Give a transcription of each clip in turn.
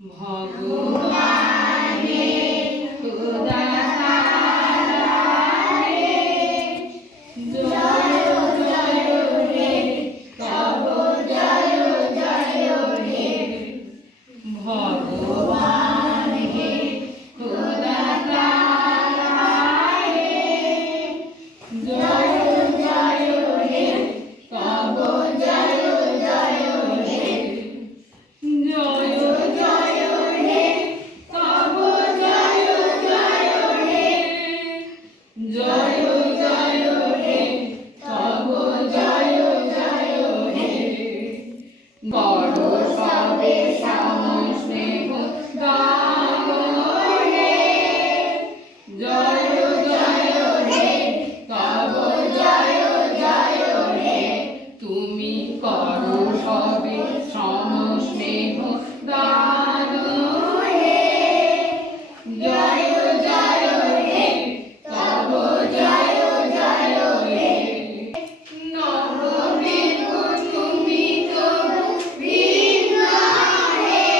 ভগবান হে খোদা তাআলা হে, জয় জয় হে তব জয় জয় হে। ভগবান হে খোদা তাআলা হে, জয় জয় হে তব জয় জয় হে। জয় জয় হে তব জয় জয় হে, জয় জয় হে তব জয় জয় হে। বড় সবে সমস্নেহ দান হে, জয় জয় হে তব জয় জয় হে। তুমি করো সবে সমস্নেহ দান হে, জয় জয় হে তব জয় জয় হে। নববৃক্ষ তুমি তবু ভিন্ন হে,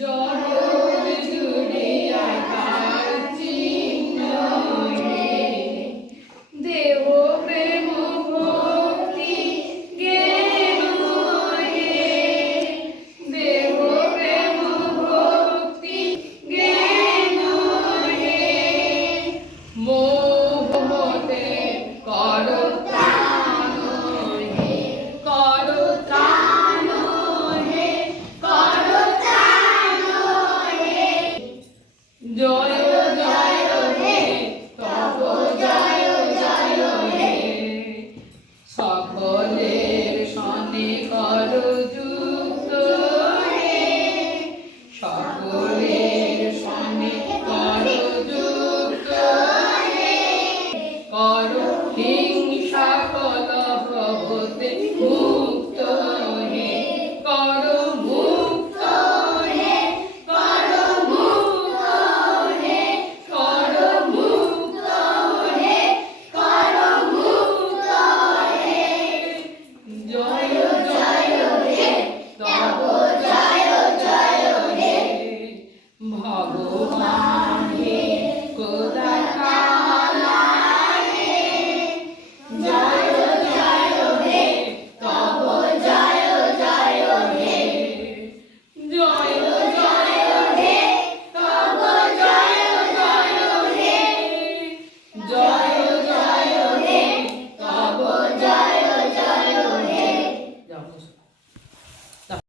জগৎ জুড়ে আকার চিহ্ন হে। দেহ প্রেম ভক্তি জ্ঞান হে, দেহ প্রেম ভক্তি জ্ঞান হে। মোহ হতে করো ত্রাণ হে, করো ত্রাণ হে, করো ত্রাণ হে। জয় জয় হে তব জয় জয় হে। সকলের সনে করো যুক্ত হে, সকলের সনে করো যুক্ত হে। করো হিংসা কলহ হতে মুক্ত হে, করো মুক্ত হে, করো মুক্ত হে, করো মুক্ত হে, করো মুক্ত হে। জয় জয় হে তব জয় জয় হে। ভগবান